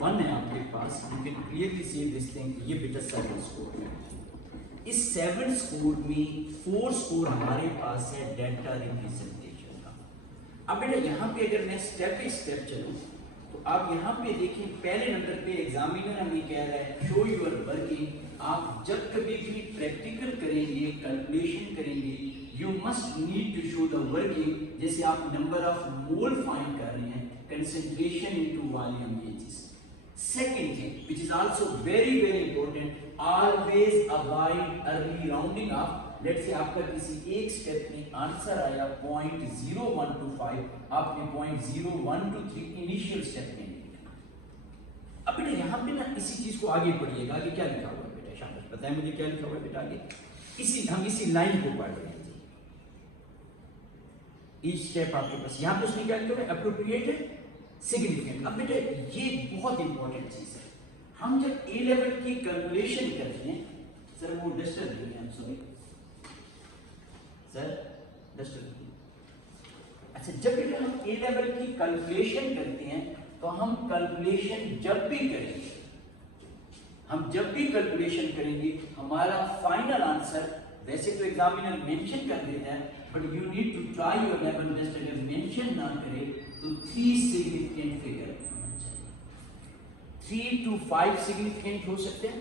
One है आपके पास, you can clearly see this thing, ये बेटा 7 स्कोर है। इस 7 स्कोर में 4 स्कोर हमारे पास है डेल्टा रिप्रेजेंटेशन का। अब बेटा यहाँ पे अगर मैं स्टेप बाय स्टेप चलूँ तो आप यहाँ पे देखिए पहले नंबर पे एग्जामिनर हमें कह रहा है शो यूर वर्किंग। आप जब कभी भी प्रैक्टिकल करेंगे, कैलकुलेशन करेंगे, you must need to show the working. जैसे आप नंबर ऑफ मोल फाइंड कर रहे हैं, कंसंट्रेशन इनटू वॉल्यूम, ये चीज। Second thing which is also very very important, always avoid early rounding off. Let's say आपका किसी एक स्टेप में आंसर आया 0.0125, आपने 0.0123 इनिशियल स्टेप में लिखा। अब बेटा यहाँ पे ना इसी चीज को आगे पढ़िएगा, आगे क्या लिखा हुआ है बेटा, शाबाश बताएं मुझे क्या लिखा हुआ है बेटा आगे। हम इसी लाइन को पढ़ रहे हैं जी। ईच स्टेप आपके पास, यहाँ पे उसने क्या लिखा है, एप्रोप्रिएटेड सिग्निफिकेंट। अब बेटा ये बहुत इंपॉर्टेंट चीज है। हम जब ए लेवल की कैलकुलेशन करते हैं, सर वो डस्टर नहीं है, सॉरी सर, डस्टर। अच्छा, जब बेटा हम ए लेवल की कैलकुलेशन करते हैं तो हम कैलकुलेशन जब भी करेंगे, कैलकुलेशन करेंगे, हमारा फाइनल आंसर वैसे तो एग्जामिनर मेंशन कर देता है, but you need to try your level best. अगर मेंशन ना करे तो 3 सिग्निफिकेंट फिगर होना चाहिए। 3 to 5 सिग्निफिकेंट हो सकते हैं,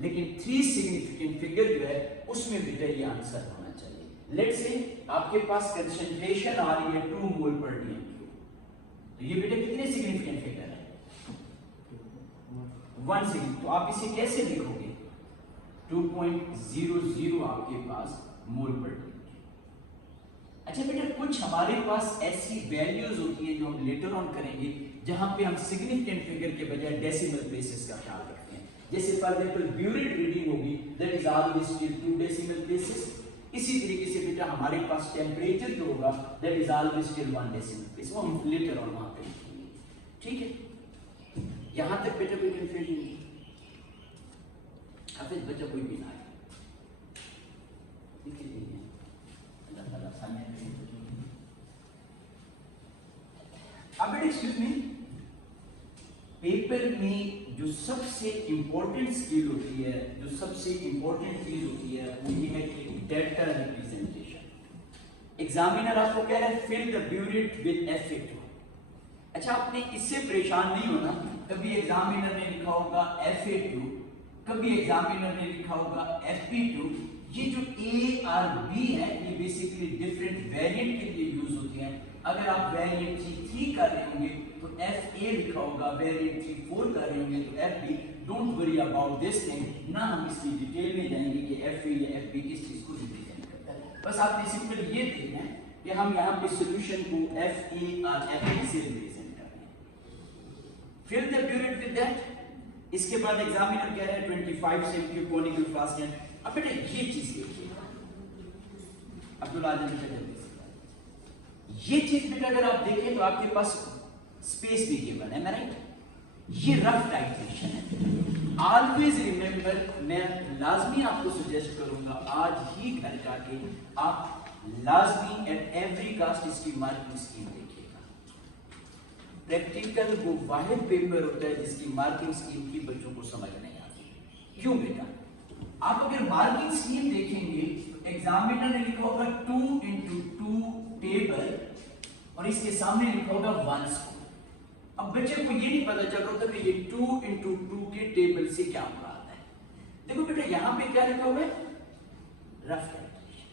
लेकिन 3 सिग्निफिकेंट फिगर जो है उसमें बेटा ये आंसर होना चाहिए। लेट्स से आपके पास कंसंट्रेशन आ रही है 2 मोल पर डीएमक्यू, तो ये बेटा कितने सिग्निफिकेंट फिगर है, 1 सिग्निफिकेंट। तो आप इसे कैसे लिखोगे, 2.00 आपके पास मोल पर डीएमक्यू। अच्छा बेटा कुछ हमारे पास ऐसी वैल्यूज होती है जो हम लेटर ऑन करेंगे, जहां पे हम सिग्निफिकेंट फिगर के बजाय डेसिमल प्लेसेस का ख्याल रखते हैं। जैसे फॉर एग्जांपल ब्यूरेट रीडिंग होगी, that is always still 2 decimal places. इसी तरीके से बेटा हमारे पास टेम्परेचर जो होगा, that is always still 1 decimal place, वो हम लेटर ऑन वहां पे लिखेंगे। ठीक है, यहां तक बेटा कोई कंफ्यूजन नहीं, अब बच्चा कोई भी ना आए। अब एक्सक्यूज मी, पेपर में जो सबसे इंपॉर्टेंट स्किल होती है, जो सबसे इंपॉर्टेंट चीज होती है, वो ये है कि डेल्टा रिप्रेजेंटेशन। एग्जामिनर आपको कह रहा है fill the burette with Fa2। अच्छा, आपने इससे परेशान नहीं होना, कभी एग्जामिनर ने लिखा होगा Fa2, कभी एग्जामिनर ने लिखा होगा Fp2। ये जो A और B है, ये बेसिकली डिफरेंट वेरिएंट के लिए यूज होती हैं। अगर आप वेरिएंट 3 कर रहे होंगे तो Fa लिखा होगा, वेरिएंट 4 कर रहे होंगे तो Fb। Don't worry about this thing, ना हम इसकी डिटेल में जाएंगे कि Fa या Fb किस चीज को रिप्रेजेंट करता है। बस आपने सिंपल ये देखना है कि हम यहाँ पे सॉल्यूशन को Fa और Fb से रिप्रेजेंट कर रहे हैं। Fill the burette with that. इसके बाद एग्जामिनर कह रहे हैं 25 cm कोनिकल फ्लास्क। अब बेटा ये चीज देखिए, अब्दुल आजम बेटा ये चीज बेटा अगर आप देखें तो आपके पास स्पेस भी गिवन है, मैं राइट, ये रफ टाइट्रेशन है। ऑलवेज रिमेंबर, मैं लाजमी आपको सजेस्ट करूंगा आज ही घर जाके आप लाजमी एट एवरी कास्ट इसकी मार्किंग स्कीम देखिएगा। प्रैक्टिकल वो वाहिद पेपर होता है जिसकी मार्किंग स्कीम की बच्चों को समझ नहीं आती। क्यों बेटा, आप अगर मार्किंग स्कीम देखेंगे तो एग्जामिनर ने लिखा होगा 2 into 2 टेबल और इसके सामने लिखा होगा 1 स्कोर। अब बच्चे को ये नहीं पता चल रहा था कि ये 2 into 2 के टेबल से क्या मुराद है। देखो बेटा यहाँ पे क्या लिखा हुआ है, रफ टाइट्रेशन।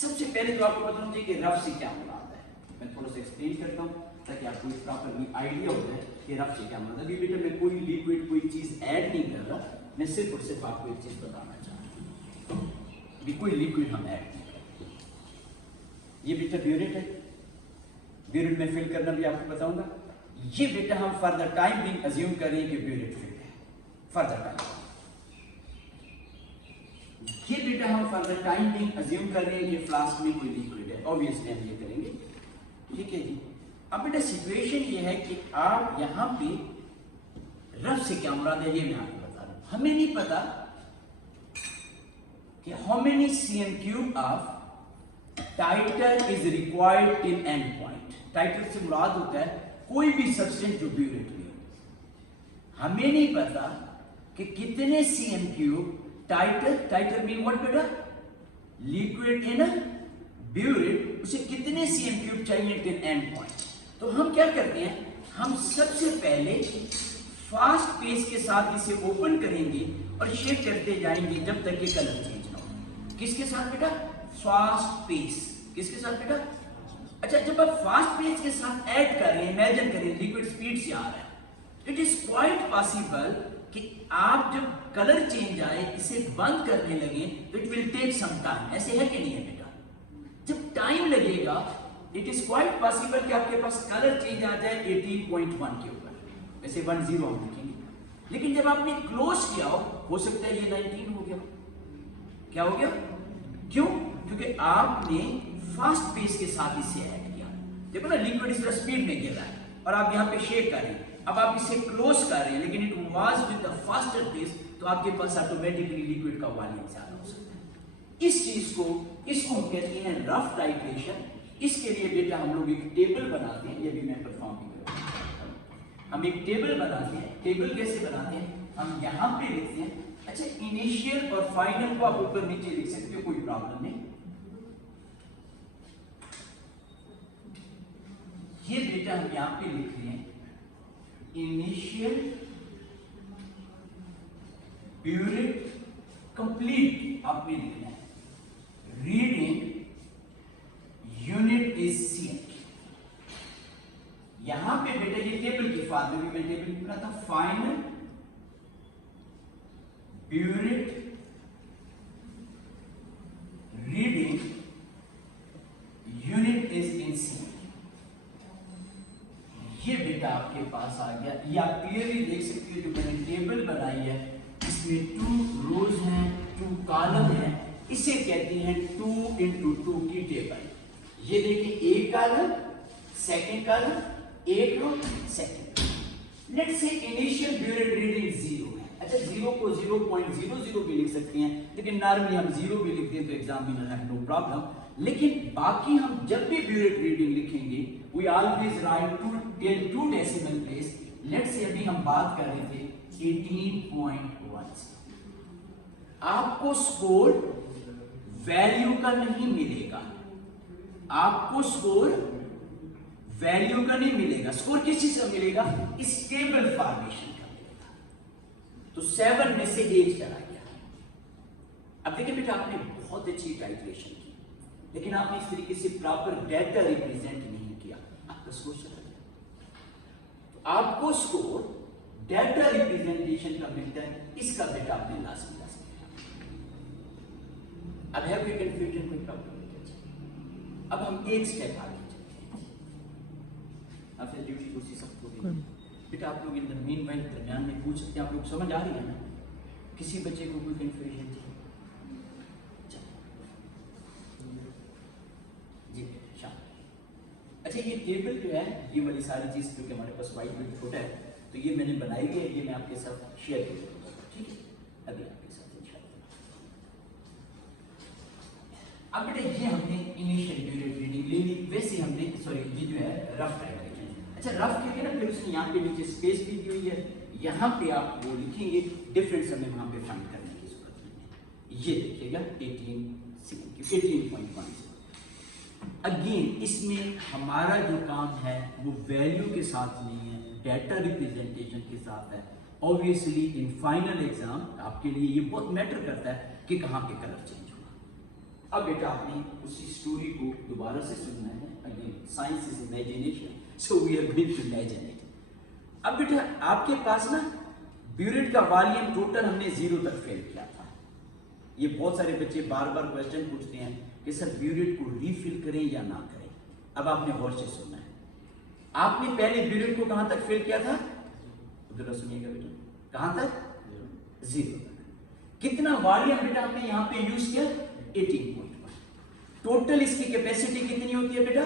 सबसे पहले तो आपको पता होना चाहिए कि रफ से क्या मुराद है। मैं थोड़ा सा एक्सप्लेन करता हूँ ताकि आपको इसका प्रॉपर आइडिया हो जाए कि रफ से क्या मुराद है। अभी बेटा मैं कोई लिक्विड कोई चीज ऐड नहीं कर रहा, मैं सिर्फ और सिर्फ आपको एक चीज बताना चाहता हूँ, अभी कोई लिक्विड हम ऐड नहीं करते। ये बेटा ब्यूरेट है, ब्यूरेट में फिल करना भी आपको बताऊंगा। ये बेटा हम for the time being assume करें कि ब्यूरेट फिल है फॉर द टाइम। ये बेटा हम for the time being assume कर रहे हैं कि फ्लास्क में कोई लिक्विड है, ऑब्वियसली हम ये करेंगे। ठीक है जी। अब बेटा सिचुएशन ये है कि आप यहाँ पे रफ से क्या मुराद है ये मैं आपको बता रहा हूं। हमें नहीं पता कि how many cm³ of titre is required till end point. Titre से मुराद होता है कोई भी सब्सटेंस जो ब्यूरेट में हो। हमें नहीं पता कि कितने cm क्यूब टाइटर मीन व्हाट बेटा, लिक्विड इन ब्यूरिट, उसे कितने cm क्यूब चाहिए टिल एंड पॉइंट। तो हम क्या करते हैं, हम सबसे पहले फास्ट पेस के साथ इसे ओपन करेंगे और शेक करते जाएंगे जब तक ये कलर चेंज ना हो। किसके साथ बेटा, फास्ट पेस। किसके साथ बेटा, अच्छा जब आप फास्ट पेस के साथ ऐड कर रहे हैं, इमेजिन करें लिक्विड स्पीड से आ रहा है, इट इज क्वाइट पॉसिबल कि आप जब कलर चेंज आए इसे बंद करने लगे तो it will take some time. ऐसे है कि नहीं है बेटा, जब टाइम लगेगा इट इज क्वाइट पॉसिबल कि आपके पास कलर चेंज आ जाए 18.1 के ऊपर, वैसे 10 हम लिखेंगे, लेकिन जब आपने क्लोज किया हो सकता है ये 19 हो गया। क्या हो गया, क्यों, क्योंकि आपने फास्ट पेस के साथ इसे ऐड किया। देखो ना लिक्विड इस तरह स्पीड में गिर रहा है और आप यहाँ पे शेक कर रहे हैं, अब आप इसे क्लोज कर रहे हैं, लेकिन it was with the faster pace, तो आपके पास ऑटोमेटिकली लिक्विड का वॉल्यूम ज्यादा हो सकता है। इस चीज को, इसको हम कहते हैं रफ टाइट्रेशन। इसके लिए बेटा हम लोग एक टेबल बनाते हैं, ये भी मैं परफॉर्म भी करूंगा। हम एक टेबल बनाते हैं। टेबल कैसे बनाते हैं, हम यहाँ पे लिखते हैं, अच्छा इनिशियल और फाइनल को आप ऊपर नीचे लिख सकते हो, कोई प्रॉब्लम नहीं। ये बेटा हम यहां पे लिख रहे हैं इनिशियल ब्यूरिट कंप्लीट, आपने लिखना है रीडिंग यूनिट इज cm। यहां पे बेटा ये टेबल की फार्म में भी मैं टेबल लिख रहा था, final burette reading unit is in cm। ये बेटा आपके पास आ गया। ये आप क्लियरली देख सकते हो, जो मैंने टेबल बनाई है इसमें 2 रोज हैं, 2 कॉलम हैं, इसे कहते हैं 2 into 2 की टेबल। ये देखिए एक कॉलम, सेकंड कॉलम, एक row, second. Let's say initial burette reading 0 है। अच्छा 0 को 0.00 भी लिख सकते हैं, लेकिन नॉर्मली हम 0 भी लिखते हैं तो एग्जामिनर हैव नो प्रॉब्लम। लेकिन बाकी हम जब भी ब्यूरिट रीडिंग लिखेंगे we always write two decimal place। let's say अभी हम बात कर रहे थे 18.1। आपको स्कोर वैल्यू का नहीं मिलेगा, आपको स्कोर वैल्यू का नहीं मिलेगा। स्कोर किस चीज का मिलेगा, स्टेबल फॉर्मेशन का मिलेगा। तो 7 में से 1 चला गया। अब देखिए बेटा आपने बहुत अच्छी टाइट्रेशन की, लेकिन आपने इस तरीके से प्रॉपर डेटा रिप्रेजेंट नहीं किया, आपका स्कोर चला गया। तो आपको स्कोर डेटा रिप्रेजेंटेशन का मिलता है, इसका बेटा आपने लास्ट में ला सकते। अब है कोई कंफ्यूजन, कोई प्रॉब्लम नहीं। अब हम एक स्टेप आगे चलते हैं। अब फिर ड्यूटी उसी सबको बेटा आप लोग इन द मीन वाइल दरमियान में पूछ सकते हैं, आप लोग समझ आ रही है ना, किसी बच्चे को कोई कंफ्यूजन थी जी शाम। अच्छा ये टेबल जो है, ये वाली सारी चीज क्योंकि हमारे पास वाइट बोर्ड छोटा है तो ये मैंने बनाई है, ये मैं आपके साथ शेयर करूंगा, ठीक है अभी आपके साथ इंशाल्लाह। अब बेटा ये हमने इनिशियल ब्यूरिट रीडिंग ले ली, वैसे हमने सॉरी ये जो है रफ टाइट्रेशन। अच्छा रफ क्योंकि ना फिर उसने यहाँ पे नीचे स्पेस भी दी हुई है, यहाँ पे आप वो लिखेंगे, डिफरेंस हमें वहां पे फाइंड करने की जरूरत नहीं है। ये देखिएगा 18.1। अगेन इसमें हमारा जो काम है वो वैल्यू के साथ नहीं है, डेटा रिप्रेजेंटेशन के साथ है। ऑब्वियसली इन फाइनल एग्जाम आपके लिए ये बहुत मैटर करता है कि कहाँ पे कलर चेंज होगा। अब बेटा आपने उसी स्टोरी को दोबारा से सुनना है। Again science is imagination, so we are going to imagine it. अब बेटा आपके पास ना ब्यूरिट का वॉल्यूम टोटल हमने 0 तक फेल किया था। ये बहुत सारे बच्चे बार बार क्वेश्चन पूछते हैं कि सर ब्यूरिट को रीफिल करें या ना करें। अब आपने गौर से सुनना है, आपने पहले ब्यूरिट को कहां तक फेल किया था, उधर सुनिएगा बेटा, कहां तक 0 तक। कितना वॉल्यूम बेटा आपने यहां पे यूज किया 18.1। टोटल इसकी कैपेसिटी कितनी होती है बेटा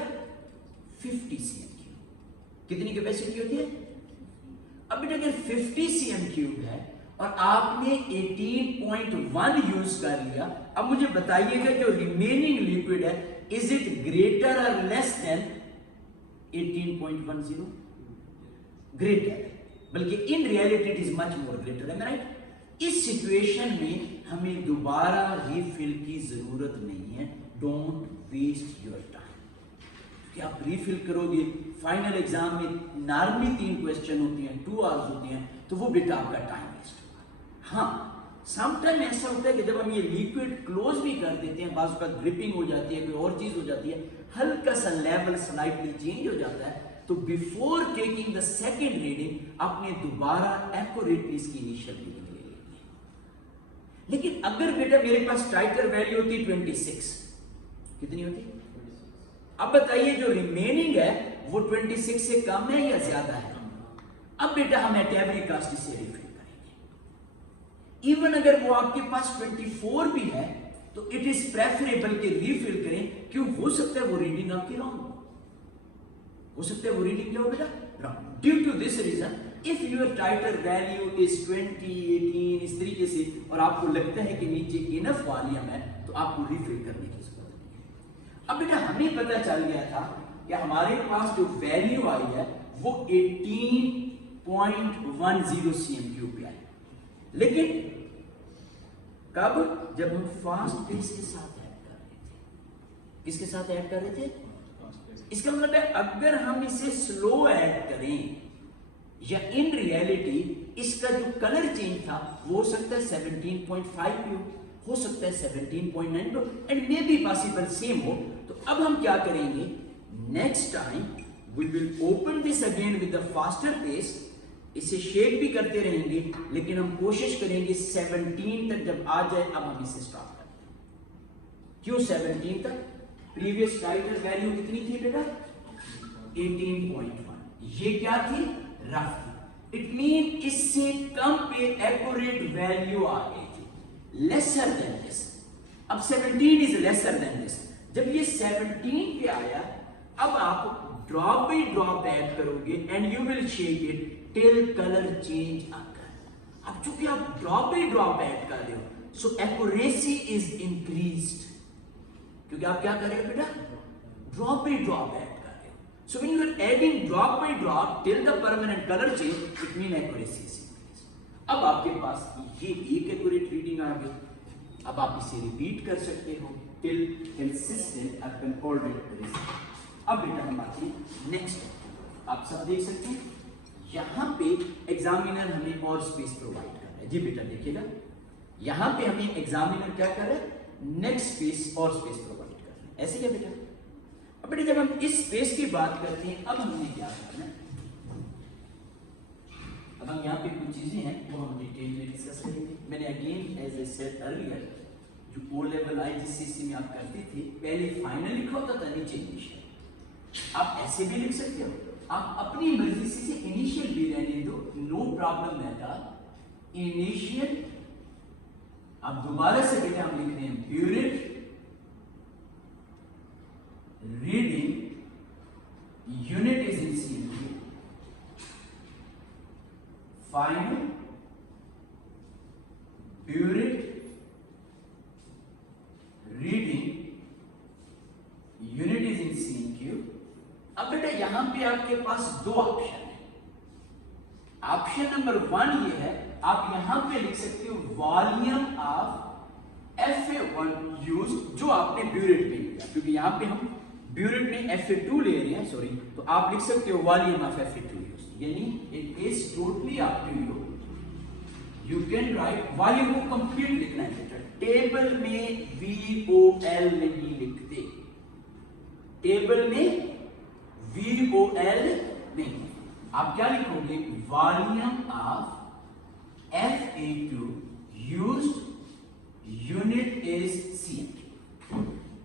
50 cm क्यूब। कितनी कैपेसिटी होती है। अब बेटा अगर 50 cm क्यूब है और आपने 18.1 यूज कर लिया, अब मुझे बताइएगा जो रिमेनिंग लिक्विड है इज इट ग्रेटर और लेस देन 18.10। ग्रेटर, बल्कि in reality it is much more greater है, राइट? इस सिचुएशन में हमें दोबारा रीफिल की जरूरत नहीं है। डोंट वेस्ट योर टाइम कि आप रीफिल करोगे। फाइनल एग्जाम में नॉर्मली 3 क्वेश्चन होती हैं, 2 आवर्स होती हैं, तो वो बेटा आपका टाइम वेस्ट होगा। हाँ, समटाइम ऐसा होता है कि जब हम ये लिक्विड क्लोज भी कर देते हैं, बाज़ का ग्रिपिंग हो जाती है, कोई और चीज हो जाती है, हल्का सा लेवल स्लाइटली चेंज हो जाता है, तो before taking the second reading आपने दोबारा एक्यूरेटली इसकी इनिशियल रीडिंग ले लेनी है। लेकिन अगर बेटा मेरे पास टाइटर वैल्यू होती 26, कितनी होती? अब बताइए जो रिमेनिंग है वो 26 से कम है या ज्यादा है? अब बेटा हम एट एवरी कास्ट इसे रिफिल करेंगे। इवन अगर वो आपके पास 24 भी है तो इट इज प्रेफरेबल कि रीफिल करें। क्यों? हो सकता है वो रीडिंग आपकी रॉन्ग हो सकता है वो रीडिंग क्या हो बेटा? Wrong. Due to this reason if your titre value is 20, 18 इस तरीके से, और आपको लगता है कि नीचे इनफ वॉल्यूम है, तो आपको रिफिल करने की जरूरत नहीं है। अब बेटा हमें पता चल गया था कि हमारे पास जो वैल्यू आई है वो 18.10 cm³ पे आई, लेकिन कब? जब हम फास्ट पेस के साथ ऐड कर रहे थे। किसके साथ ऐड कर रहे थे? इसका मतलब है अगर हम इसे स्लो ऐड करें या इन रियलिटी इसका जो कलर चेंज था वो हो सकता है 17.5 पे हो सकता है 17.9 पे, and may be possible same हो। तो अब हम क्या करेंगे? Next time we will open this again with the faster pace. इसे शेक भी करते रहेंगे, लेकिन हम कोशिश करेंगे 17 तक जब आ जाए अब हम इसे स्टॉप करते हैं। क्यों 17 तक? प्रीवियस टाइटर वैल्यू कितनी थी बेटा? 18.1। ये क्या थी? रफ थी। इट मीन इससे कम पे एक्यूरेट वैल्यू आ गई थी, लेसर देन दिस। अब 17 इज लेसर देन दिस। जब ये 17 पे आया, अब आप ड्रॉप बाई ड्रॉप ऐड करोगे and you will shake it till colour change आकर। अब चूंकि आप ड्रॉप बाई ड्रॉप ऐड कर रहे हो, सो एक्यूरेसी इज इंक्रीज्ड, क्योंकि आप क्या कर रहे हो बेटा? ड्रॉप बाई ड्रॉप ऐड कर रहे हो। So when you are adding drop by drop till the permanent colour change, it mean accuracy is increased. अब आपके पास ये एक एक्यूरेट रीडिंग आ गई। अब आप इसे रिपीट कर सकते हो टिल कंसिस्टेंट और कंकॉर्डेंट रिजल्ट। अब बेटा हम आते हैं नेक्स्ट। आप सब देख सकते हैं यहां पे एग्जामिनर हमें और स्पेस प्रोवाइड कर रहा है। जी बेटा देखिएगा, यहां पे हमें एग्जामिनर क्या कर रहा है? नेक्स्ट स्पेस और स्पेस प्रोवाइड कर रहा है। ऐसे क्या बेटा? अब बेटा जब हम इस स्पेस की बात करते हैं, अब हमने क्या करना है? अब हम यहाँ पे कुछ चीजें हैं वो हम डिटेल में डिस्कस करेंगे। मैंने again as a said earlier, जो ओ लेवल IGCSE में आप करते थे, पहले फाइनल लिखा होता था, नीचे इनिशियल। आप ऐसे भी लिख सकते हो, आप अपनी मर्जी से इनिशियल भी रहने दो, नो प्रॉब्लम बेटा। इनिशियल अब दोबारा से बेटा हम लिख रहे हैं burette reading unit is in CMQ, final burette reading unit is in CMQ। अब बेटा यहां पे आपके पास 2 ऑप्शन है। ऑप्शन नंबर 1 ये है, आप यहां पे लिख सकते हो वॉल्यूम ऑफ FA1 यूज, जो आपने ब्यूरेट में लिया, क्योंकि यहां पे हम ब्यूरेट में FA2 ले रहे हैं, सॉरी, तो आप लिख सकते हो वॉल्यूम ऑफ FA2 यूज, यानी it is totally up to you. You can write volume को कंप्लीट लिखना है बेटा, टेबल में VOL नहीं लिखते, टेबल में VOL नहीं, आप क्या लिखोगे? Volume of FA2 used unit is CMQ।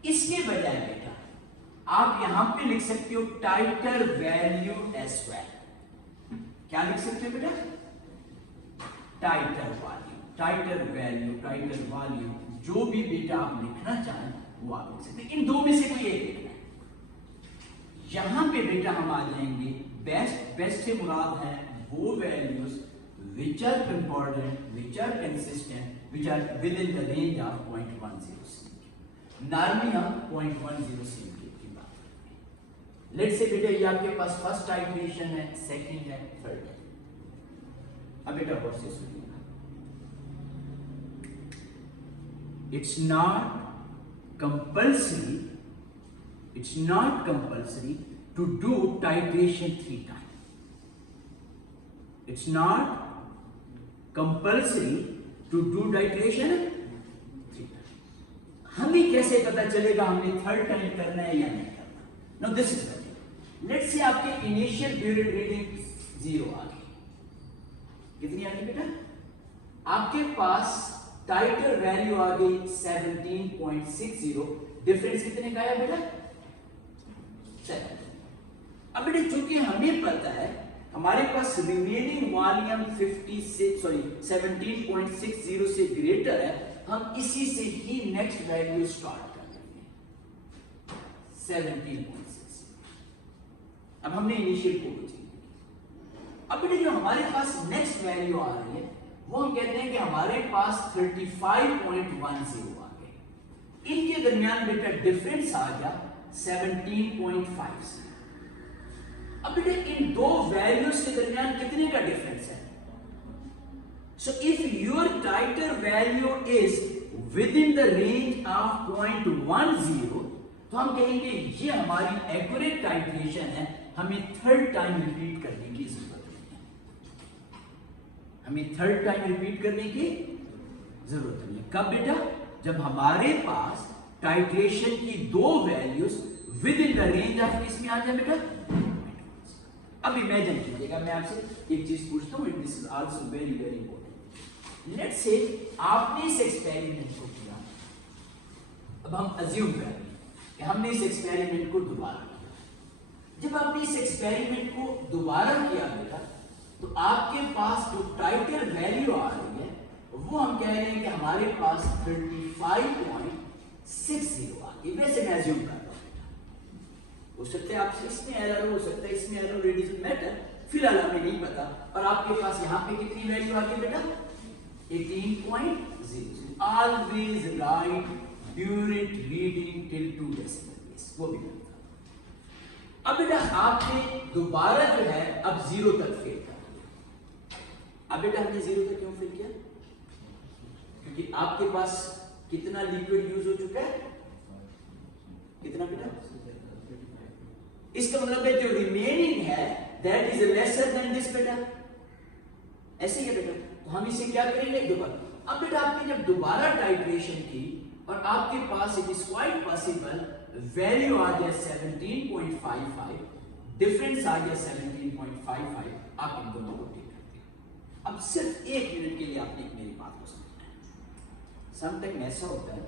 इसके बजाय बेटा आप यहां पे लिख सकते हो टाइटर वैल्यू एज वेल। क्या लिख सकते हो बेटा? टाइटर वॉल्यूम, टाइटर वैल्यू, टाइटर वॉल्यूम, जो भी बेटा आप लिखना चाहें वो आप लिख सकते हैं। इन दो में से कोई एक लिखना है। यहां पे बेटा हम आ जाएंगे बेस्ट से मुराद है वो values which are concordant, which are consistent, which are within the range of 0.10 cm। Normally हम 0.10 cm की बात करते हैं। लेट्स से बेटा ये आपके पास फर्स्ट टाइट्रेशन है, सेकंड है, थर्ड है। बेटा गौर से सुनिएगा, it's not compulsory to do titration 3 times. It's not compulsory to do titration 3 times. हमें कैसे पता चलेगा हमने 3rd टाइम करना है या नहीं करना? Now this is the thing. Let's say आपके इनिशियल ब्यूरेट रीडिंग 0 आ गई, कितनी आ गई बेटा? आपके पास टाइटर वैल्यू आ गई 17.60, डिफरेंस कितने का है बेटा? 7. अब बेटा चूंकि हमें पता है हमारे पास रिमेनिंग वॉल्यूम 17.60 से ग्रेटर है, हम इसी से ही नेक्स्ट वैल्यू स्टार्ट कर लेंगे 17.60. अब हमने इनिशियल को बची. अब बेटा जो हमारे पास नेक्स्ट वैल्यू आ रही है वो हम कहते हैं कि हमारे पास 35.10 आ गए. इनके दरमियान बेटा डिफरेंस आ गया 17.5 से. अब बेटा इन दो वैल्यूज के दरमियान कितने का डिफरेंस है? So if your titre value is within the range of 0.10, तो हम कहेंगे ये हमारी एक्यूरेट टाइट्रेशन है, हमें 3rd टाइम रिपीट करने की जरूरत नहीं है. हमें 3rd टाइम रिपीट करने की जरूरत नहीं है. कब बेटा? जब हमारे पास टाइट्रेशन की दो values with in the range of किसमें आ जाए बेटा? अब इमेजिन कीजिएगा, मैं आपसे एक चीज पूछता हूं, this is also very very important. Let's say आपने इस एक्सपेरिमेंट को किया. अब हम अज्यूम कर लें कि हमने इस एक्सपेरिमेंट को दोबारा किया. जब आपने इस एक्सपेरिमेंट को दोबारा किया बेटा, तो आपके पास जो टाइटर वैल्यू आ रही है वो हम कह रहे हैं कि हमारे पास 35.60 आ गई. वैसे मैं अज्यूम कर रहा हूं, हो सकता है आपसे इसमें एरर हो सकता है इसमें एरर, इट डजंट मैटर, फिलहाल हमें नहीं पता. और आपके पास यहां पे कितनी वैल्यू आ गई बेटा? 18.00. Always right burette reading till 2 decimal place, वो भी करता. अब बेटा आपने दोबारा जो है अब 0 तक फेल कर दिया. अब बेटा हमने 0 तक क्यों फेल किया? क्योंकि आपके पास कितना लिक्विड यूज हो चुका है? कितना बेटा? इसका मतलब है जो रिमेनिंग है that is lesser than this बेटा. ऐसे ही है बेटा. तो हम इसे क्या करेंगे दोबारा. अब बेटा आपने जब दोबारा टाइट्रेशन की और आपके पास it is quite possible value आ गया 17.55, डिफरेंस आ गया 17.55, आप इन दोनों को टिक करते हो. अब सिर्फ 1 मिनट के लिए आपने मेरी बात को समझना है. समटाइम ऐसा होता है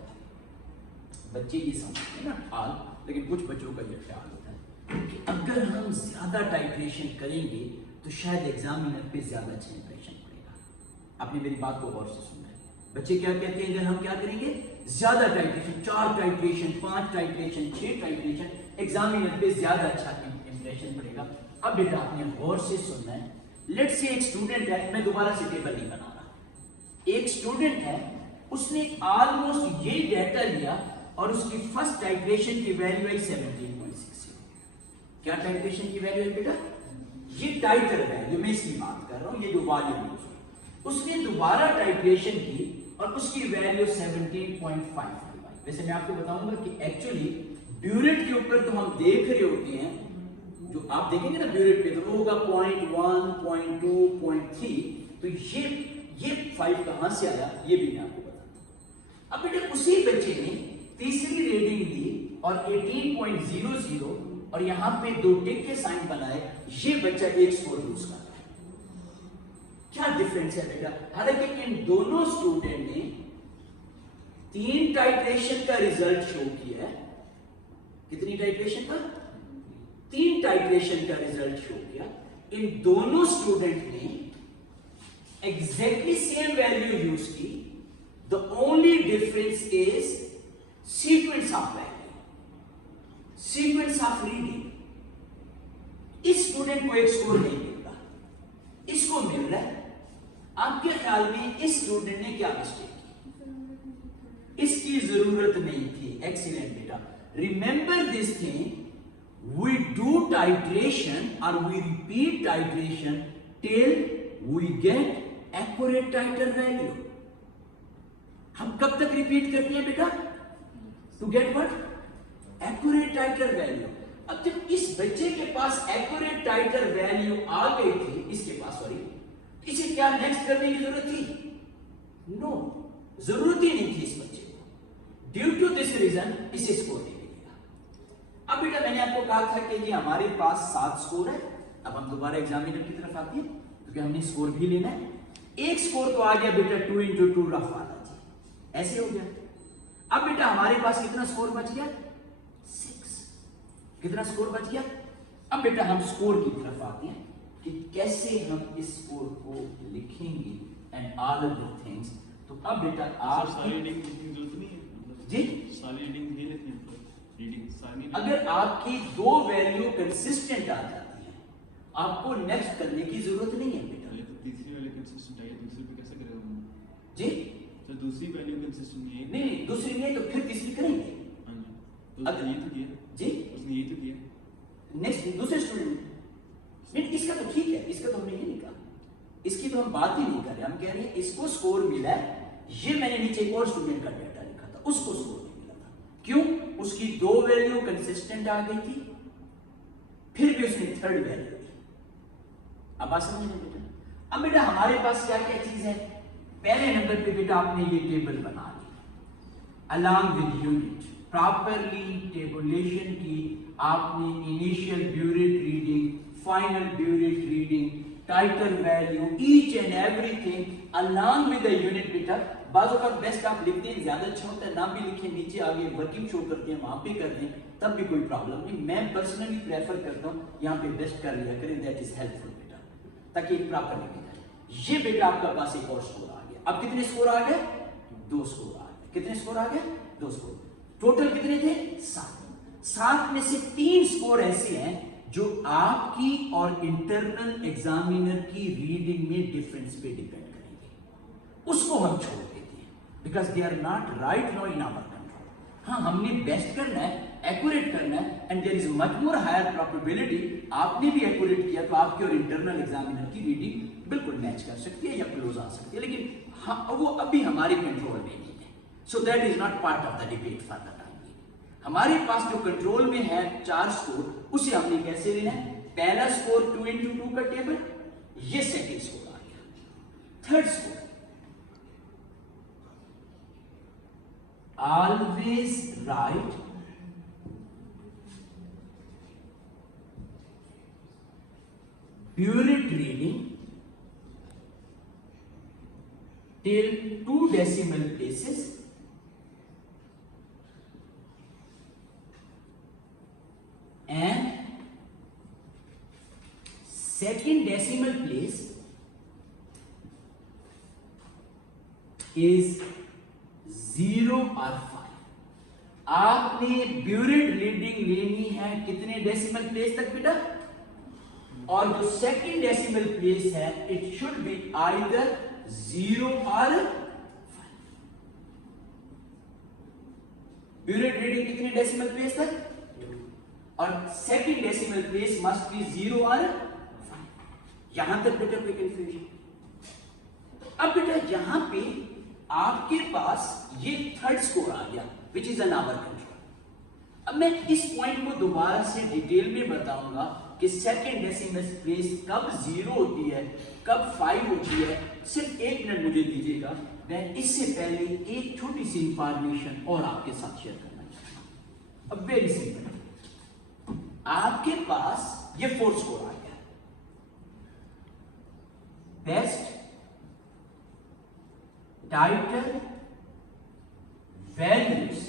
बच्चे ये समझते हैं ना ख्याल, लेकिन कुछ बच्चों का ये ख्याल होता है कि अगर हम ज्यादा टाइट्रेशन करेंगे तो शायद एग्जामिनर पे ज्यादा अच्छा इंप्रेशन पड़ेगा. आपने मेरी बात को गौर से सुनना है. बच्चे क्या कहते हैं अगर हम क्या करेंगे ज्यादा titration, 4 titration, 5 titration, 6 titration, examiner पे ज्यादा अच्छा इंप्रेशन पड़ेगा. अब बेटा आपने गौर से सुनना है. लेट्स से एक स्टूडेंट है, मैं दोबारा से टेबल नहीं बना रहा, एक स्टूडेंट है, उसने ऑलमोस्ट यही डाटा लिया और उसकी फर्स्ट टाइट्रेशन की वैल्यू है 17.60. क्या टाइट्रेशन की वैल्यू है बेटा? ये टाइटर वैल्यू, मैं इसकी बात कर रहा हूं, ये जो वॉल्यूम यूज हुई. उसने दोबारा टाइट्रेशन की और उसकी वैल्यू 17.55. वैसे मैं आपको बताऊंगा कि एक्चुअली ब्यूरेट के ऊपर तो हम देख रहे होते हैं, जो आप देखेंगे ना ब्यूरेट पे तो वो होगा 0.1, 0.2, 0.3. तो ये 5 कहां से आया ये भी मैं आपको बताता हूं. अब बेटा उसी बच्चे ने तीसरी रीडिंग ली और 18.00 और यहां पे 2 टिक के साइन बनाए, ये बच्चा 1 स्कोर लूज कर रहा है. क्या डिफरेंस है बेटा? हालांकि इन दोनों स्टूडेंट ने 3 टाइट्रेशन का रिजल्ट शो किया है. कितनी टाइट्रेशन का? 3 टाइट्रेशन का रिजल्ट शो किया. इन दोनों स्टूडेंट ने एग्जैक्टली सेम वैल्यू यूज की. The only difference is sequence of value, sequence of reading. इस स्टूडेंट को 1 स्कोर नहीं मिलता, इसको मिल रहा है. आपके ख्याल में इस स्टूडेंट ने क्या मिस्टेक की? इसकी जरूरत नहीं थी. एक्सीलेंट बेटा. Remember this thing, we do titration or we repeat titration till we get accurate title value. हम कब तक रिपीट करते हैं बेटा? To get what? Accurate title value. अब जब इस बच्चे के पास एक्यूरेट टाइटल वैल्यू आ गई थी, इसके पास सॉरी, इसे क्या नेक्स्ट करने की जरूरत थी? नो, जरूरत ही नहीं थी इस बच्चे को। ड्यू टू दिस रीजन इसे स्कोर नहीं मिलेगा। अब बेटा मैंने आपको कहा था कि ये हमारे पास 7 स्कोर है। अब हम दोबारा एग्जामिनर की तरफ आते हैं क्योंकि हमने स्कोर भी लेना है। एक स्कोर तो आ गया बेटा 2 into 2 रफ वाला जी, ऐसे हो गया। अब बेटा हमारे पास कितना स्कोर बच गया? 6। कितना स्कोर बच गया? अब बेटा हम स्कोर की तरफ आते हैं कि कैसे हम इस स्कोर को लिखेंगे एंड ऑल अदर थिंग्स। तो अब बेटा आप सारी रीडिंग लिखने की जरूरत नहीं है जी, सारी रीडिंग नहीं लिखनी है, रीडिंग सारी अगर आपकी 2 वैल्यू कंसिस्टेंट आ जाती है आपको नेक्स्ट करने की जरूरत नहीं है बेटा। ये तो तीसरी वाली कंसिस्टेंट है, दूसरी पे कैसे करेगा हम? जी तो दूसरी वैल्यू कंसिस्टेंट नहीं है। नहीं, दूसरी नहीं तो फिर तीसरी करेंगे। हां जी, तो उसने ये तो किया जी, उसने ये तो किया। नेक्स्ट दूसरे स्टूडेंट नहीं, इसका तो ठीक है, इसका तो हमने ये नहीं कहा, इसकी तो हम बात ही नहीं कर रहे। हम कह रहे हैं इसको स्कोर मिला है, ये मैंने नीचे एक और स्टूडेंट का डेटा लिखा था, उसको स्कोर नहीं मिला था। क्यों? उसकी 2 वैल्यू कंसिस्टेंट आ गई थी, फिर भी उसने 3rd वैल्यू दी। अब बात समझ में बेटा? अब बेटा हमारे पास क्या क्या चीज है? पहले नंबर पे बेटा आपने ये टेबल बना ली along with unit, properly tabulation की आपने। Initial burette reading, final burette reading, title value, each and everything along with the unit बेटा। बाजू का बेस्ट आप लिखते हैं ज्यादा अच्छा होता है, ना भी लिखें नीचे आगे वर्किंग शो करते हैं वहां पे कर दें, तब भी कोई प्रॉब्लम नहीं। मैं पर्सनली प्रेफर करता हूं यहाँ पे बेस्ट कर लिया करें, दैट इज हेल्पफुल बेटा, ताकि प्रॉपर लिखे जाए। ये बेटा आपका पास एक और स्कोर आ गया। अब कितने स्कोर आ गए? 2 स्कोर आ गए। कितने स्कोर आ गए? 2 स्कोर। टोटल कितने थे? 7। 7 में से 3 स्कोर ऐसे हैं जो आपकी और इंटरनल एग्जामिनर की रीडिंग में डिफरेंस पे डिपेंड करेंगे, उसको हम छोड़ देते हैं because they are not right no in our control. हाँ, हमने बेस्ट करना है, एक्यूरेट करना है, and there is much more higher probability आपने भी एक्यूरेट किया तो आपके और इंटरनल एग्जामिनर की रीडिंग बिल्कुल मैच कर सकती है या क्लोज आ सकती है, लेकिन हाँ, वो अभी हमारे कंट्रोल में नहीं है। So that is not part of the debate for the time. हमारे पास जो कंट्रोल में है 4 स्कोर, उसे हमने कैसे लेना है? पहला स्कोर 2 into 2 का टेबल, ये सेकंड स्कोर आ गया। Third score always right burette reading till 2 decimal places and second decimal place is 0 or 5। आपने ब्यूरेट रीडिंग लेनी है कितने डेसिमल प्लेस तक बेटा? और जो सेकंड डेसिमल प्लेस है इट शुड बी आइदर 0 और 5। ब्यूरेट रीडिंग कितने डेसिमल प्लेस तक? और second decimal place must be 0 और 5। यहां तक बेटा कोई कंफ्यूजन? अब बेटा यहां पे आपके पास ये थर्ड स्कोर आ गया which is an hour control. अब मैं इस पॉइंट को दोबारा से डिटेल में बताऊंगा कि सेकंड डेसिमल प्लेस कब 0 होती है, कब 5 होती है। सिर्फ 1 मिनट मुझे दीजिएगा, मैं इससे पहले एक छोटी सी इंफॉर्मेशन और आपके साथ शेयर करना चाहता हूं। अब वेरी सिंपल, आपके पास ये 4 स्कोर आ गया। बेस्ट टाइटल वैल्यूज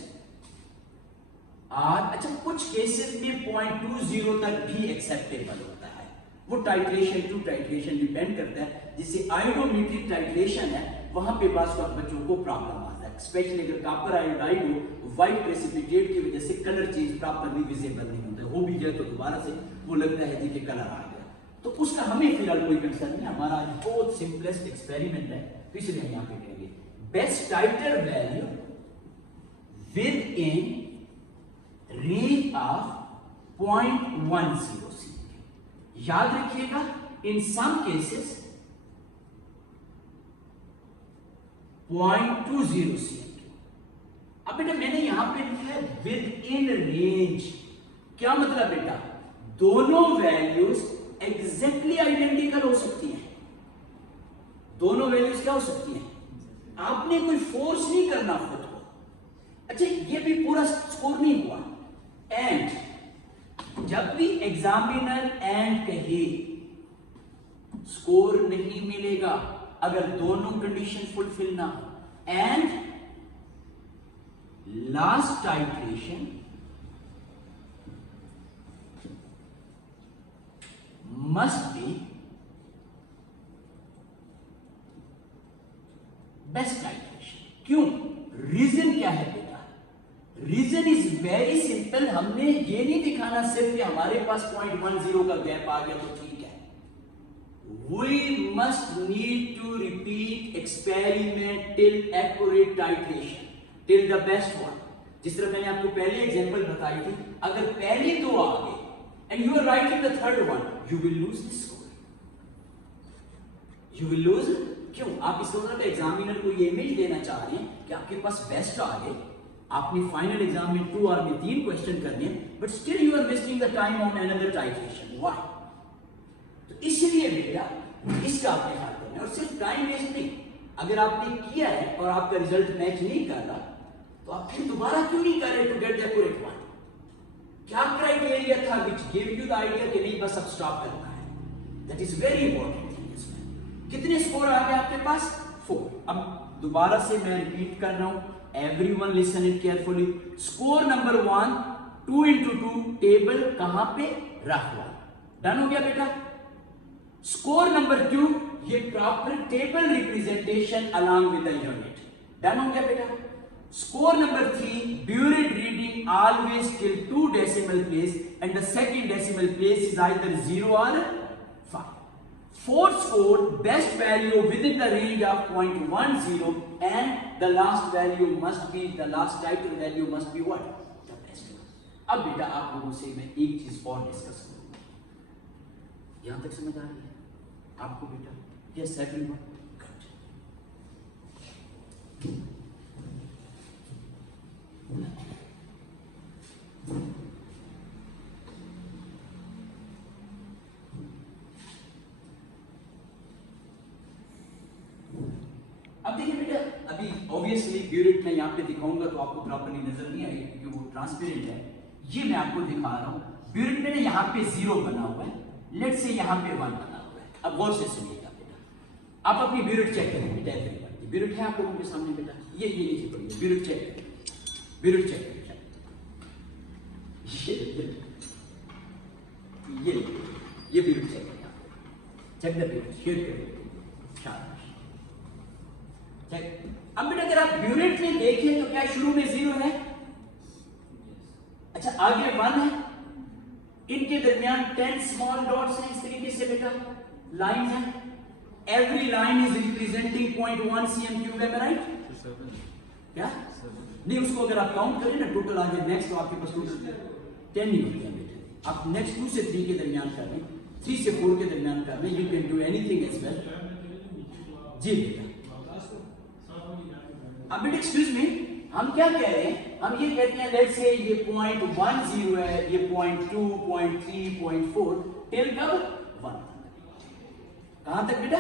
आर, अच्छा कुछ केसेस में 0.20 तक भी एक्सेप्टेबल होता है, वो टाइट्रेशन टू टाइट्रेशन डिपेंड करता है। जिसे आयोडोमेट्रिक टाइट्रेशन है वहां पे पास बच्चों को प्रॉब्लम आता है, स्पेशली अगर कॉपर आयोडाइड हो, व्हाइट प्रेसिपिटेट की वजह से कलर चेंज प्रॉपरली विजिबल नहीं होता, हो भी जाए तो दोबारा से वो लगता है कि कलर आ गया, तो उसका हमें फिलहाल कोई कंसर्न नहीं। हमारा आज बहुत सिंपलेस्ट एक्सपेरिमेंट है, तो इसलिए हम यहाँ पे कहेंगे best titre value within range of 0.10 याद रखिएगा। In some cases 0.20 cm। अब बेटा मैंने यहां पे लिखा है विद इन रेंज। क्या मतलब बेटा, दोनों वैल्यूज एग्जैक्टली आइडेंटिकल हो सकती हैं। दोनों वैल्यूज क्या हो सकती हैं, आपने कोई फोर्स नहीं करना खुद को। अच्छा ये भी पूरा स्कोर नहीं हुआ, एंड जब भी एग्जामिनर एंड कहे स्कोर नहीं मिलेगा अगर दोनों कंडीशन फुलफिल ना हो। And last titration must be best titration। क्यों, रीजन क्या है बेटा, रीजन इज वेरी सिंपल। हमने ये नहीं दिखाना सिर्फ कि हमारे पास 0.10 का गैप आ गया तो ठीक है। We must need to repeat experiment till accurate titration, till the best one। जिस तरह मैंने आपको पहले एग्जांपल बताई थी, अगर पहले दो आ गए and you are right in the third one, you will lose the score। You will lose। क्यों, आप इस तरह का एग्जामिनर को ये इमेज देना चाह रहे हैं कि आपके पास बेस्ट आ गए, आपने फाइनल एग्जाम में 2 और में 3 क्वेश्चन करने हैं, but still you are wasting the time on another titration. Why? तो इसलिए बेटा इसका आपने ख्याल करना है। और सिर्फ टाइम वेस्ट नहीं, अगर आपने किया है और आपका रिजल्ट मैच नहीं कर रहा तो आप फिर दोबारा क्यों नहीं कर रहे to get the accurate one? क्या क्राइटेरिया था which give you the idea कि नहीं बस अब स्टॉप करना है? That is very important thing इसमें। कितने स्कोर आ गए आपके पास? 4। अब दोबारा से मैं रिपीट कर रहा हूं, everyone listen it carefully. Score number 1 2 into 2 table कहां पे रख हुआ, डन हो गया बेटा। स्कोर नंबर 2 ये proper table representation along with the unit, done हो गया बेटा। Score number 3, Burette reading always till 2 decimal place and the second decimal place is either 0 or 5. Fourth score, best value within the range of 0.10 and the last value must be, the last title value must be what? The best one. अब बेटा आप लोगों से मैं एक चीज और discuss करूंगा, यहां तक समझ आ रही है आपको बेटा? Yes, everyone. अब देखिए बेटा, अभी ऑब्वियसली ब्यूरेट में यहाँ पे दिखाऊंगा तो आपको प्रॉपर्ली नजर नहीं आएगी क्योंकि वो ट्रांसपेरेंट है। ये मैं आपको दिखा रहा हूँ, ब्यूरेट में यहाँ पे 0 बना हुआ है, लेट से यहाँ पे 1 बना हुआ है। अब गौर से सुनिएगा बेटा, आप अपनी ब्यूरेट चेक करें बेटा। एवरीवन ब्यूरेट है आप लोगों के सामने बेटा, ये नीचे पड़ी है, ब्यूरेट चेक करें, ब्यूरेट चेक करें। ये ब्यूरेट चेक करें, चेक द ब्यूरेट, शेयर करें। अब बेटा अगर आप ब्यूरेट में देखें तो क्या शुरू में 0 है? अच्छा आगे 1 है, इनके दरमियान 10 स्मॉल डॉट्स हैं इस तरीके से बेटा, लाइन है। Every line is representing 0.1 cm cube, है राइट? क्या नहीं, उसको अगर आप काउंट करें ना टोटल आगे नेक्स्ट तो आपके पास टोटल 10 ही होते हैं बेटा। आप नेक्स्ट 2 से 3 के दरमियान कर रहे हैं, 3 से 4 के दरमियान कर रहे हैं, you can do anything as well. जी बेटा, अब बेटा एक्सक्यूज मी, हम क्या कह रहे हैं? हम ये कहते हैं लेट्स से ये 0.10 है, ये 0.2, 0.3, 0.4 टिल कब 1 तक। कहां तक बेटा?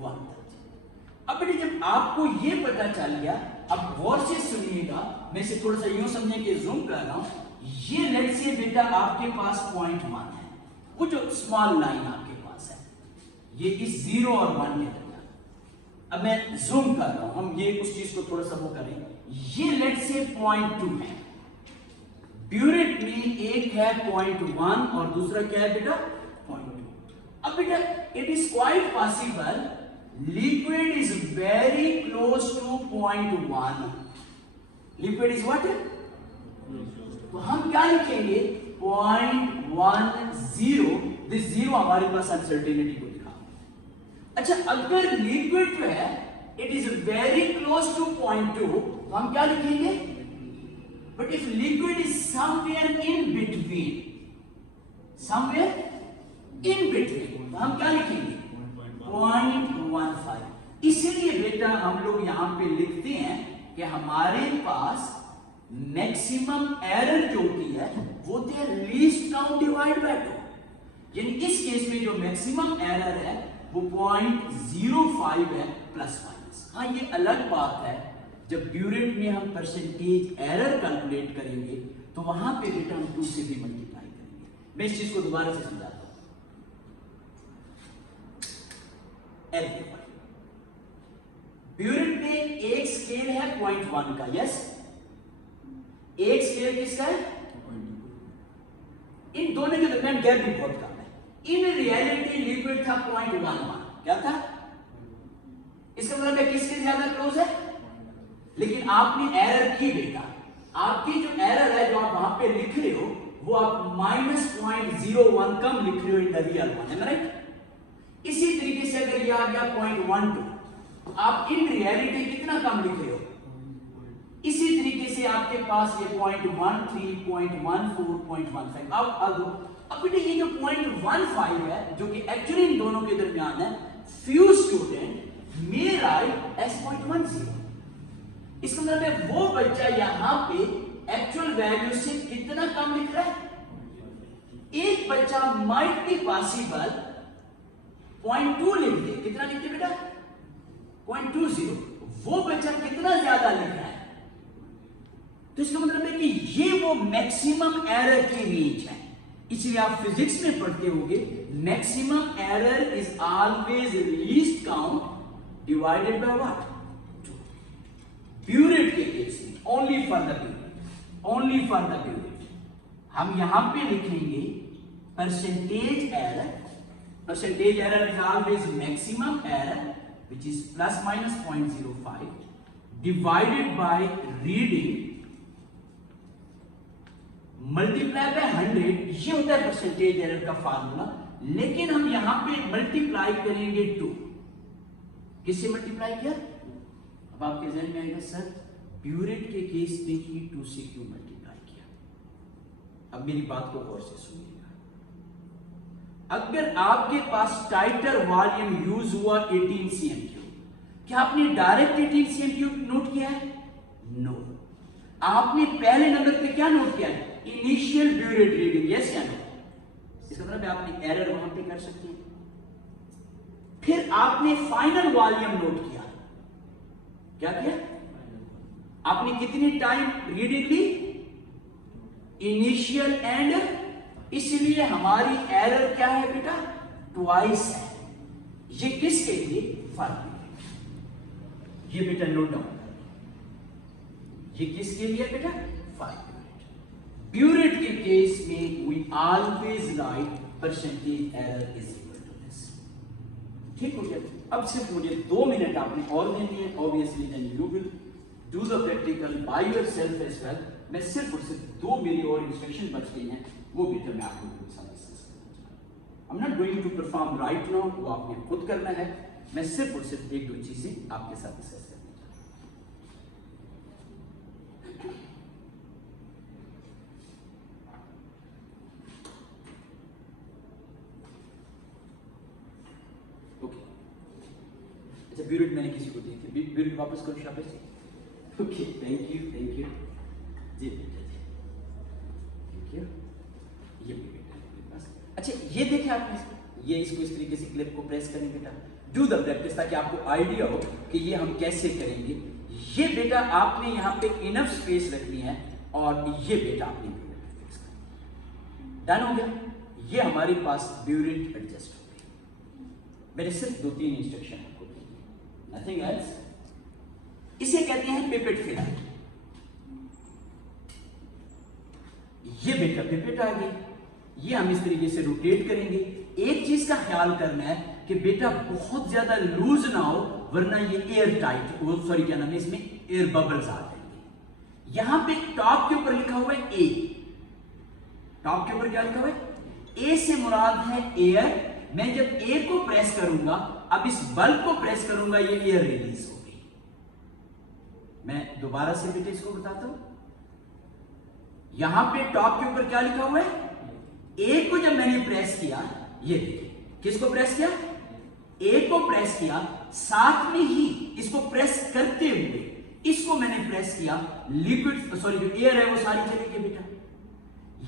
1 तक। अब बेटा जब आपको ये पता चल गया, अब गौर से सुनिएगा, मैं इसे थोड़ा सा यूं समझें कि जूम कर रहा हूं। ये लेट्स से बेटा आपके पास 0.1 है, वो जो स्मॉल लाइन आपके पास है, ये इस 0 और 1 के दरमियान। अब मैं जूम कर रहा हूं, हम ये उस चीज को थोड़ा सा वो करें। ये लेट्स से 0.2 है, ब्यूरेट में एक है 0.1 और दूसरा क्या है बेटा? 0.2। अब बेटा it is quite possible liquid is very close to 0.1। Liquid is what? तो हम क्या लिखेंगे? 0.10। दिस 0 हमारे पास अनसर्टेनिटी को दिखा। अच्छा अगर लिक्विड जो है it is very close to 0.2 तो हम क्या लिखेंगे? But if liquid is somewhere in between, somewhere in between, तो हम क्या लिखेंगे? 0.15। इसलिए बेटा हम लोग यहां पे लिखते हैं कि हमारे पास मैक्सिमम एरर जो होती है वो होती है लीस्ट काउंट डिवाइड बाय 2। यानी इस केस में जो मैक्सिमम एरर है वो 0.05 है प्लस माइनस। हाँ, ये अलग बात है जब ड्यूरेट में हम परसेंटेज एरर कैलकुलेट करेंगे तो वहां पे बेटा हम 2 से भी मल्टीप्लाई करेंगे। मैं इस चीज को दोबारा से समझाता हूं। ड्यूरेट में एक स्केल है 0.1 का, यस, एक स्केल किसका है? इन दोनों के दरमियान गैप भी बहुत कम है। इन रियलिटी लिक्विड था 0.11, क्या था? इसका मतलब है किसके ज्यादा क्लोज है? लेकिन आपने एरर की बेटा, आपकी जो एरर है जो आप वहां पे लिख रहे हो वो आप -0.01 कम लिख रहे हो इन द रियल वन, है ना, राइट? इसी तरीके से अगर यह आ गया 0.12 तो आप इन रियलिटी कितना कम लिख रहे हो? इसी तरीके से आपके पास ये 0.13, 0.14, 0.15। अब बेटा ये जो 0.15 है जो कि एक्चुअली इन दोनों के दरमियान है, few student may write as 0.10। इसका मतलब है वो बच्चा यहां पे एक्चुअल वैल्यू से कितना कम लिख रहा है? एक बच्चा माइट बी पॉसिबल 0.2 लिख दे। कितना लिखते बेटा? 0.20। वो बच्चा कितना ज्यादा लिख रहा है? तो इसका मतलब है कि ये वो मैक्सिमम एरर की रेंज है। इसलिए आप फिजिक्स में पढ़ते होंगे maximum error is always least count divided by what? Burette के केस में only for the burette, only for the burette हम यहां पे लिखेंगे percentage error. Percentage error is always maximum error which is plus minus 0.05 divided by reading multiply by 100। ये होता है percentage error का फार्मूला। लेकिन हम यहां पे मल्टीप्लाई करेंगे 2। किससे मल्टीप्लाई किया? अब आपके जहन में आएगा सर ब्यूरेट के केस में ही 2 से क्यों मल्टीप्लाई किया? अब मेरी बात को गौर से सुनिएगा। अगर आपके पास टाइटर वॉल्यूम यूज हुआ 18 cm3, क्या आपने डायरेक्ट 18 cm3 नोट किया है? नो। आपने पहले नंबर पे क्या नोट किया है? इनिशियल ब्यूरेट रीडिंग, यस या नो? इसका मतलब आपने एरर वहां पे कर सकते हैं। फिर आपने फाइनल वॉल्यूम नोट किया। क्या किया? आपने कितनी टाइम रीडिंग ली? इनिशियल एंड, इसलिए हमारी एरर क्या है बेटा? ट्वाइस है। ये किसके लिए? फाइनल। ये बेटा नोट डाउन, ये किसके लिए बेटा? फाइनल। ब्यूरेट के केस में we always write percentage error is equal to this. ठीक हो गया? अब सिर्फ मुझे 2 मिनट आपने और देनी है। Obviously then you will do the practical by yourself as well. मैं सिर्फ और सिर्फ 2 मेरी और इंस्ट्रक्शन बच गई हैं, वो बेटा मैं आपको डिस्कस करना। I am not going to perform right now, वो आपने खुद करना है। मैं सिर्फ और सिर्फ 1-2 चीजें आपके साथ डिस्कस करना चाहता हूं। ओके, अच्छा ब्यूरेट मैंने किसी को दी थी, ब्यूरेट वापस करो शाबाश। ओके, थैंक यू जी बेटा जी, थैंक यू। ये बेटा बस। अच्छा ये देखें आपने, ये इसको इस तरीके से क्लिप को प्रेस करें बेटा। डू द प्रैक्टिस ताकि आपको आइडिया हो कि ये हम कैसे करेंगे। ये बेटा आपने यहाँ पे इनफ स्पेस रखनी है और ये बेटा आपने फिक्स करना। डन हो गया? ये हमारे पास ब्यूरेट एडजस्ट हो गई। मैंने सिर्फ 2-3 इंस्ट्रक्शन आपको दी, नथिंग एल्स। इसे कहते हैं पिपेट फिलर। ये बेटा पिपेट आ गई। ये हम इस तरीके से रोटेट करेंगे। एक चीज का ख्याल करना है कि बेटा बहुत ज्यादा लूज ना हो, वरना ये एयर टाइट, वो सॉरी क्या नाम है इसमें, एयर बबल्स आ जाएंगे। यहां पे टॉप के ऊपर लिखा हुआ है ए। टॉप के ऊपर क्या लिखा हुआ है? ए से मुराद है एयर। मैं जब ए को प्रेस करूंगा, अब इस बल्ब को प्रेस करूंगा, ये एयर रिलीज होगी। मैं दोबारा से बेटा इसको बताता हूं। यहां पे टॉप के ऊपर क्या लिखा हुआ है? ए को जब मैंने प्रेस किया, ये देखिए, किसको प्रेस किया? ए को प्रेस किया साथ में ही इसको प्रेस करते हुए इसको मैंने प्रेस किया, लिक्विड सॉरी जो एयर है वो सारी चली गई बेटा।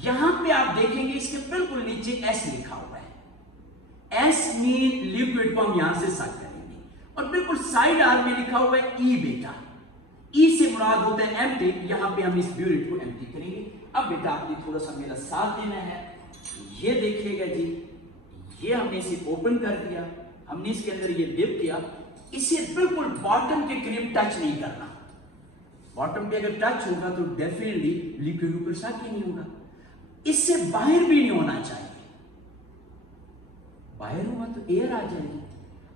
यहां पे आप देखेंगे इसके बिल्कुल नीचे एस लिखा हुआ है। एस मीन लिक्विड को हम यहां से साफ करेंगे, और बिल्कुल साइड आर में लिखा हुआ है ई बेटा। ई से मुराद होता है एम्प्टी, यहां पे हम इस ब्यूरेट को एम्प्टी करेंगे। अब बेटा आपने थोड़ा सा मेरा साथ देना है। ये देखिएगा जी, ये हमने इसे ओपन कर दिया, हमने इसके अंदर ये डिप किया, इसे बिल्कुल बॉटम के करीब टच नहीं करना। बॉटम पे अगर टच होगा तो डेफिनेटली लिक्विड ऊपर साफ ही नहीं होगा। इससे बाहर भी नहीं होना चाहिए, बाहर होगा तो एयर आ जाएगी।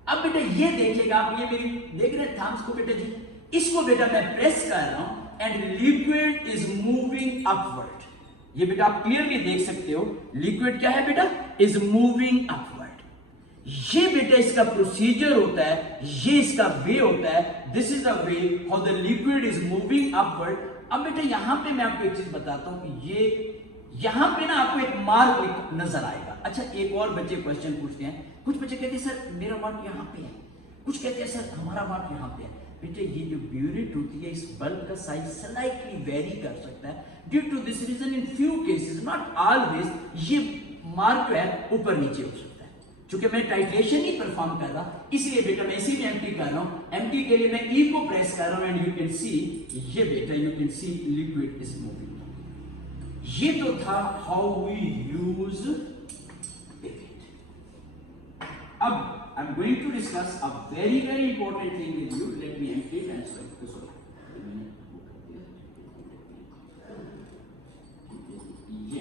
अब बेटा ये देखिएगा आप, ये मेरी देख रहे हैं थम्स को बेटा जी, इसको बेटा मैं प्रेस कर रहा हूं and liquid is moving upward. ये बेटा आप क्लियरली देख सकते हो, लिक्विड क्या है बेटा, इज मूविंग अपवर्ड। ये बेटा इसका प्रोसीजर होता है, ये इसका वे होता है। This is the way how the liquid is moving upward. अब बेटा यहां पे मैं आपको एक चीज बताता हूं कि ये यहां पे ना आपको एक मार्क नजर आएगा। अच्छा एक और बच्चे क्वेश्चन पूछते हैं, कुछ बच्चे कहते हैं सर मेरा मार्क यहां पे है, कुछ कहते हैं सर हमारा मार्क यहां पे है। बेटे ये जो ब्यूरेट होती है, इस बल्ब का साइज स्लाइटली वेरी कर सकता है। Due to this reason in few cases, not always, ये मार्क जो है ऊपर नीचे हो सकता है। चूंकि मैं टाइट्रेशन नहीं परफॉर्म कर रहा, इसलिए बेटा मैं इसी में एम्प्टी कर रहा हूं। एम्प्टी के लिए मैं ई को प्रेस कर रहा हूं एंड यू कैन सी, ये बेटा you can see liquid is moving. ये तो था हाउ वी यूज पिपेट। अब I am going to discuss a very very important thing with you. Let me empty and sorry. ये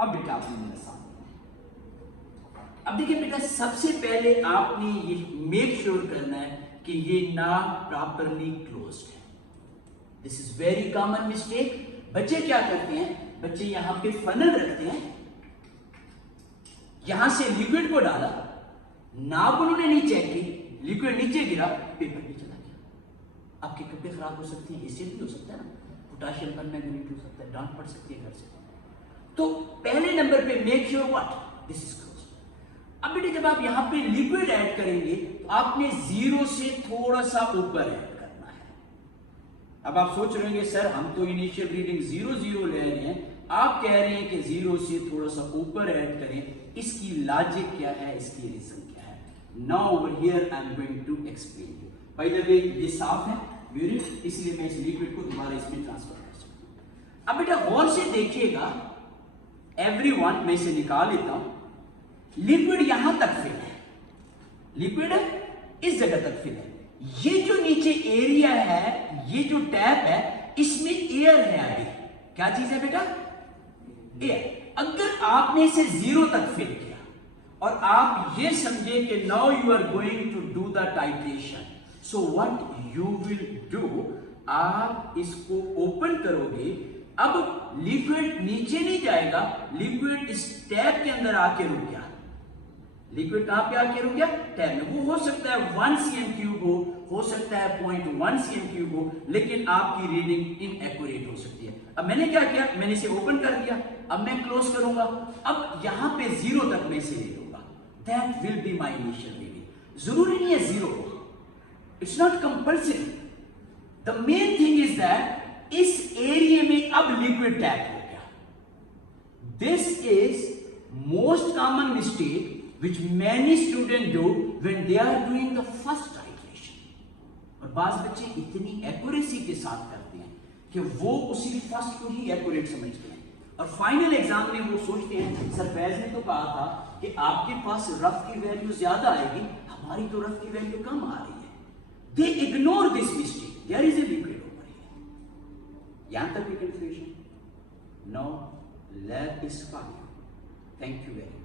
अब बेटा आपने मेरे सामने, अब देखिए बेटा सबसे पहले आपने ये मेक श्योर करना है कि ये ना प्रॉपरली क्लोज्ड है। This is very common mistake. बच्चे क्या करते हैं, बच्चे यहां पे फनल रखते हैं, यहां से लिक्विड को डाला, नाप उन्होंने नहीं चेक की, लिक्विड नीचे गिरा, पेपर भी चला गया। आपके कपड़े खराब हो सकते हैं, एसिड भी हो सकता है ना, पोटाशियम परमैंगनेट हो सकता है, डांट पड़ सकती है घर से। तो पहले नंबर पे make sure what, this is close. अब बेटे जब आप यहां पे लिक्विड ऐड करेंगे तो आपने 0 से थोड़ा सा ऊपर ऐड करना है। अब आप सोच रहे होंगे सर हम तो इनिशियल रीडिंग 0 0 ले रहे हैं, आप कह रहे हैं कि 0 से थोड़ा सा ऊपर ऐड करें। इसकी लॉजिक क्या है, इसकी रीजन क्या है? Now over here I am going to explain you. By the way ये साफ है ब्यूरेट, इसलिए मैं इस लिक्विड को दोबारा इसमें ट्रांसफर कर सकता हूं। अब बेटा गौर से देखिएगा एवरीवन, मैं इसे निकाल लेता हूं। लिक्विड यहां तक फिल है, लिक्विड इस जगह तक फिल है। ये जो नीचे एरिया है, ये जो टैप है, इसमें एयर है। अभी क्या चीज है बेटा, एयर। अगर आपने इसे 0 तक फिल किया और आप ये समझे कि now you are going to do the titration, so what you will do, आप इसको ओपन करोगे। अब लिक्विड नीचे नहीं जाएगा, लिक्विड इस टैप के अंदर आके रुक गया। लिक्विड कहां पे आके रुक गया, टैप में। वो हो सकता है 1 cm³ हो सकता है 0.1 cm³ हो, लेकिन आपकी रीडिंग इनएक्यूरेट हो सकती है। अब मैंने क्या किया, मैंने इसे ओपन कर दिया, अब मैं क्लोज करूंगा। अब यहां पे 0 तक मैं इसे ले लूंगा, that will be my initial reading. जरूरी नहीं है 0, it's not compulsory. The main thing is that इस एरिया में अब लिक्विड टैप हो गया। This is most common mistake which many students do when they are doing the first titration। और बाज़ बच्चे इतनी एक्यूरेसी के साथ करते हैं कि वो उसी फर्स्ट को ही एक्यूरेट समझते हैं, और फाइनल एग्जाम में वो सोचते हैं सर फैज ने तो कहा था कि आपके पास रफ की वैल्यू ज्यादा आएगी, हमारी तो रफ की वैल्यू कम आ रही है। They ignore this mistake, there is a liquid over here. यहां तक भी confusion? No, lab is fine. Thank you very much.